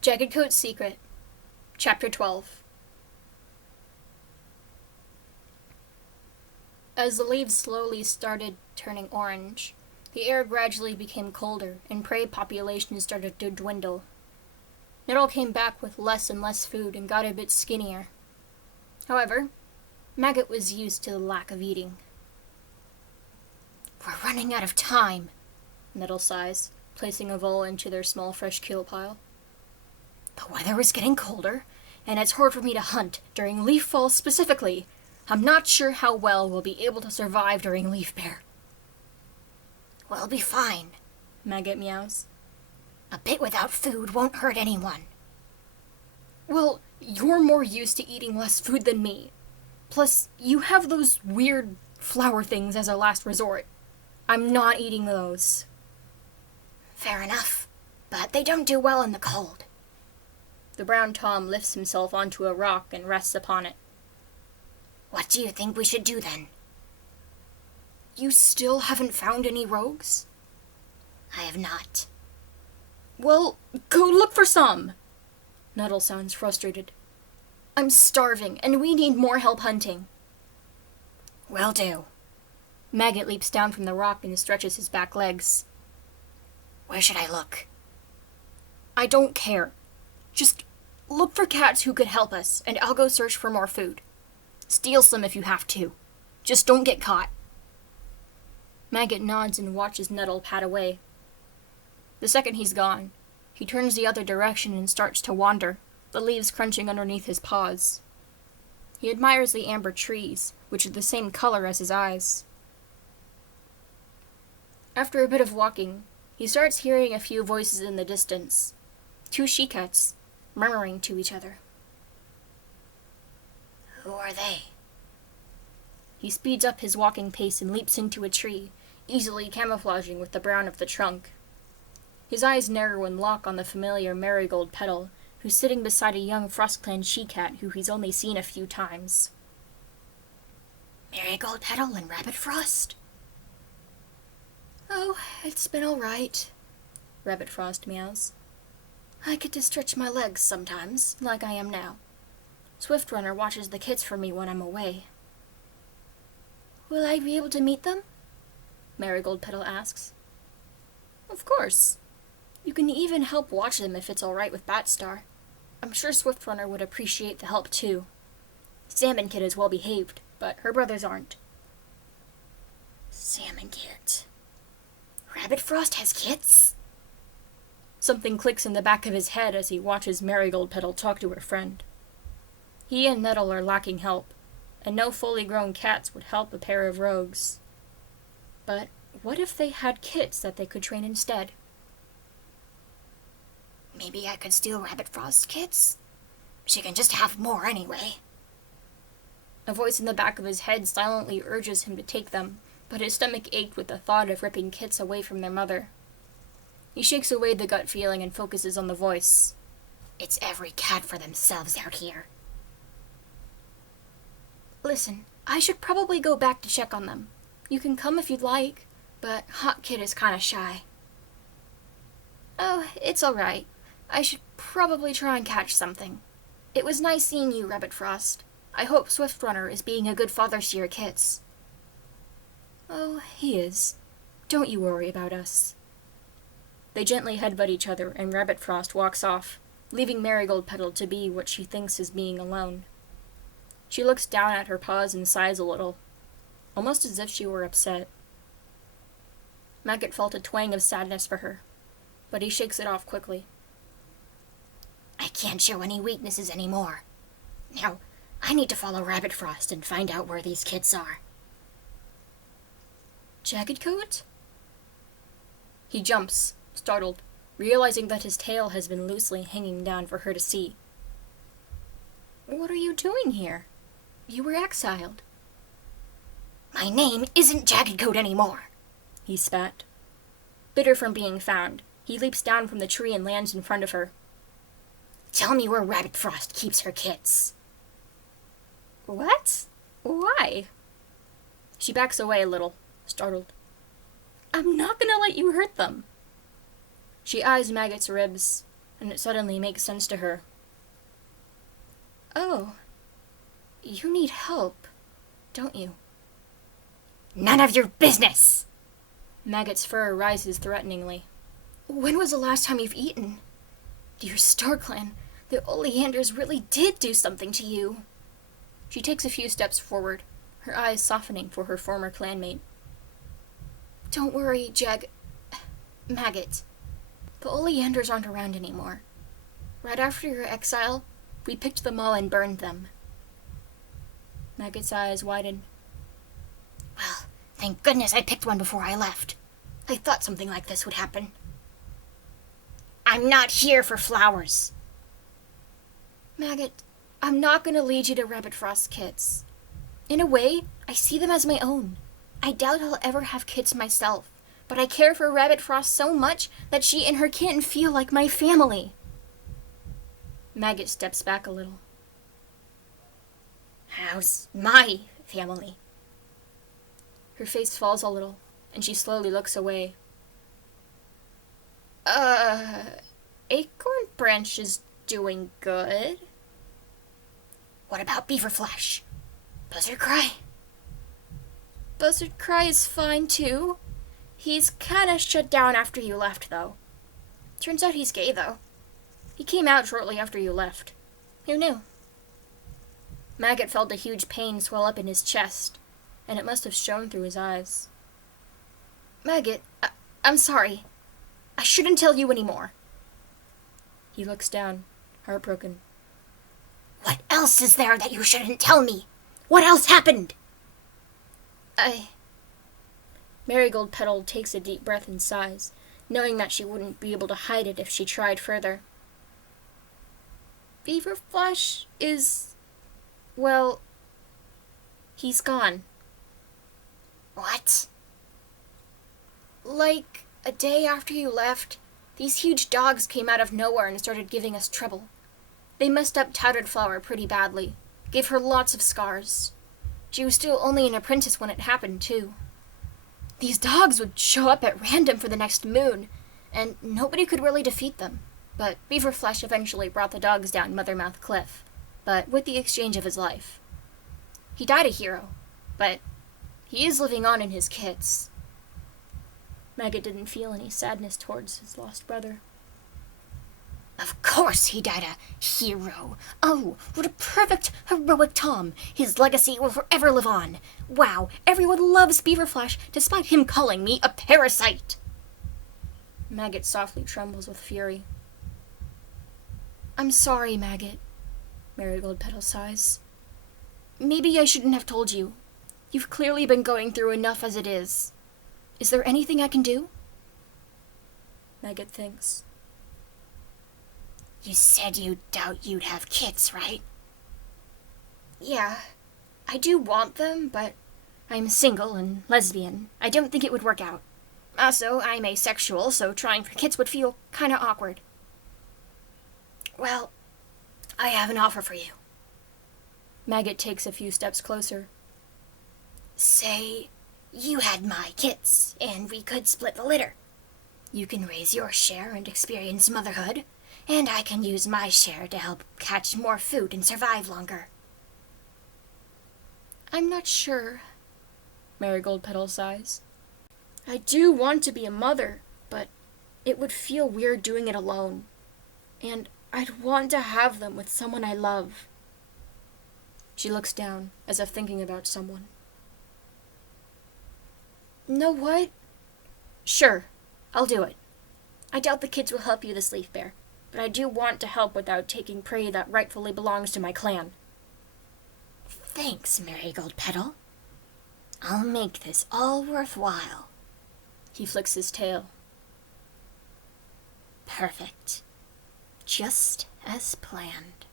Jaggedcoat's Secret, Chapter 12. As the leaves slowly started turning orange, the air gradually became colder, and prey populations started to dwindle. Nettle came back with less and less food and got a bit skinnier. However, Maggot was used to the lack of eating. "We're running out of time," Nettle sighs, placing a vol into their small fresh kill pile. "The weather is getting colder, and it's hard for me to hunt during leaf fall specifically. I'm not sure how well we'll be able to survive during leaf bare." "We'll be fine," Maggot meows. "A bit without food won't hurt anyone." "Well, you're more used to eating less food than me. Plus, you have those weird flower things as a last resort. I'm not eating those." "Fair enough, but they don't do well in the cold." The brown Tom lifts himself onto a rock and rests upon it. "What do you think we should do then?" "You still haven't found any rogues?" "I have not." "Well, go look for some." Nettle sounds frustrated. "I'm starving, and we need more help hunting." "Will do." Maggot leaps down from the rock and stretches his back legs. "Where should I look?" "I don't care. Just look for cats who could help us, and I'll go search for more food. Steal some if you have to. Just don't get caught." Maggot nods and watches Nettle pad away. The second he's gone, he turns the other direction and starts to wander, the leaves crunching underneath his paws. He admires the amber trees, which are the same color as his eyes. After a bit of walking, he starts hearing a few voices in the distance. Two she-cats, murmuring to each other. "Who are they?" He speeds up his walking pace and leaps into a tree, easily camouflaging with the brown of the trunk. His eyes narrow and lock on the familiar marigold petal, who's sitting beside a young Frostclan she-cat who he's only seen a few times. "Marigold petal and rabbit frost?" "Oh, it's been all right," Rabbit Frost meows. "I get to stretch my legs sometimes, like I am now. Swift Runner watches the kids for me when I'm away." "Will I be able to meet them?" Marigold Petal asks. "Of course. You can even help watch them if it's all right with Batstar. I'm sure Swift Runner would appreciate the help too. Salmon Kit is well behaved, but her brothers aren't." "Salmon Kit. Rabbit Frost has kits?" Something clicks in the back of his head as he watches Marigold Petal talk to her friend. He and Nettle are lacking help, and no fully grown cats would help a pair of rogues. But what if they had kits that they could train instead? "Maybe I could steal Rabbit Frost's kits? She can just have more anyway." A voice in the back of his head silently urges him to take them, but his stomach ached with the thought of ripping kits away from their mother. He shakes away the gut feeling and focuses on the voice. "It's every cat for themselves out here." "Listen, I should probably go back to check on them. You can come if you'd like, but Hot Kit is kinda shy." "Oh, it's all right. I should probably try and catch something. It was nice seeing you, Rabbit Frost. I hope Swift Runner is being a good father to your kits." "Oh, he is. Don't you worry about us." They gently headbutt each other, and Rabbit Frost walks off, leaving Marigold Petal to be what she thinks is being alone. She looks down at her paws and sighs a little, almost as if she were upset. Maggot felt a twang of sadness for her, but he shakes it off quickly. "I can't show any weaknesses anymore. Now, I need to follow Rabbit Frost and find out where these kids are." "Jaggedcoat?" He jumps, startled, realizing that his tail has been loosely hanging down for her to see. "What are you doing here? You were exiled." "My name isn't Jaggedcoat anymore," he spat. Bitter from being found, he leaps down from the tree and lands in front of her. "Tell me where Rabbit Frost keeps her kits." "What? Why?" She backs away a little, startled. "I'm not gonna let you hurt them." She eyes Maggot's ribs, and it suddenly makes sense to her. Oh, you need help, don't you? None of your business! Maggot's fur rises threateningly. When was the last time you've eaten? Dear Star Clan, the oleanders really did do something to you. She takes a few steps forward, her eyes softening for her former clanmate. Don't worry, Maggot. The oleanders aren't around anymore. Right after your exile, we picked them all and burned them. Maggot's eyes widen. Well, thank goodness I picked one before I left. I thought something like this would happen. I'm not here for flowers. Maggot, I'm not going to lead you to Rabbit Frost's kits. In a way, I see them as my own. I doubt I'll ever have kids myself, but I care for Rabbit Frost so much that she and her kin feel like my family. Maggot steps back a little. How's my family? Her face falls a little, and she slowly looks away. Acorn Branch is doing good. What about Beaver Flesh? Buzzard Cry? Buzzard Cry is fine too. He's kinda shut down after you left, though. Turns out he's gay, though. He came out shortly after you left. Who knew? Maggot felt a huge pain swell up in his chest, and it must have shone through his eyes. Maggot, I'm sorry. I shouldn't tell you anymore. He looks down, heartbroken. What else is there that you shouldn't tell me? What else happened? Marigold Petal takes a deep breath and sighs, knowing that she wouldn't be able to hide it if she tried further. Beaver Flesh is... well... he's gone. What? Like, a day after you left, these huge dogs came out of nowhere and started giving us trouble. They messed up Touted Flower pretty badly, gave her lots of scars. She was still only an apprentice when it happened, too. These dogs would show up at random for the next moon, and nobody could really defeat them. But Beaver Flesh eventually brought the dogs down Mothermouth Cliff, but with the exchange of his life. He died a hero, but he is living on in his kits. Maggot didn't feel any sadness towards his lost brother. Of course he died a hero. Oh, what a perfect, heroic Tom. His legacy will forever live on. Wow, everyone loves Beaver Flesh, despite him calling me a parasite. Maggot softly trembles with fury. I'm sorry, Maggot, Marigold Petal sighs. Maybe I shouldn't have told you. You've clearly been going through enough as it is. Is there anything I can do? Maggot thinks. You said you doubt you'd have kids, right? Yeah, I do want them, but I'm single and lesbian. I don't think it would work out. Also, I'm asexual, so trying for kids would feel kinda awkward. Well, I have an offer for you. Maggot takes a few steps closer. Say you had my kits, and we could split the litter. You can raise your share and experience motherhood, and I can use my share to help catch more food and survive longer. I'm not sure, Marigold Petal sighs. I do want to be a mother, but it would feel weird doing it alone. And I'd want to have them with someone I love. She looks down, as if thinking about someone. Know what? Sure, I'll do it. I doubt the kids will help you this Leaf Bear, but I do want to help without taking prey that rightfully belongs to my clan. Thanks, Marigold Petal. I'll make this all worthwhile. He flicks his tail. Perfect. Just as planned.